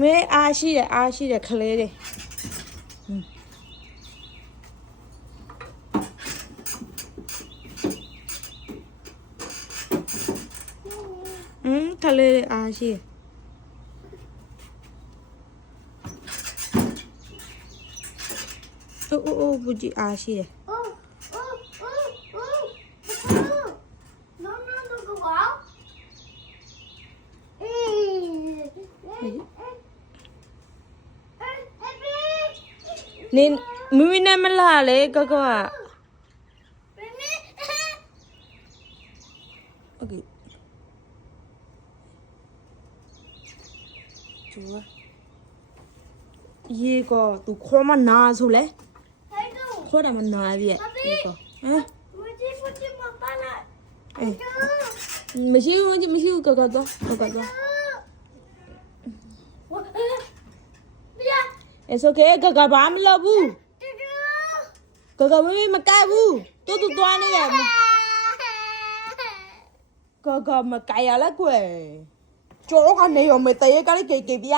မဲအားရှိတယ်ခလေးတွေခလေးတွေအားရှိတယ်အိုးဘူကြီးအားရှိတယ်နင်မမီနဲ့မလာလေကောကโอเคကျူရေကောသူခေါ်မနာဆိုလေခေါ်တယ်မနာပြည့်ရေကောဟမ်မရှိဘူးကောကတော့It's okay ကကဘာမလုပ်ဘူးကကမမမကဘူးတူသွားနေရကကမကရလားကွယ်ကျော်ကနေရောမတရေကလေးကေပြ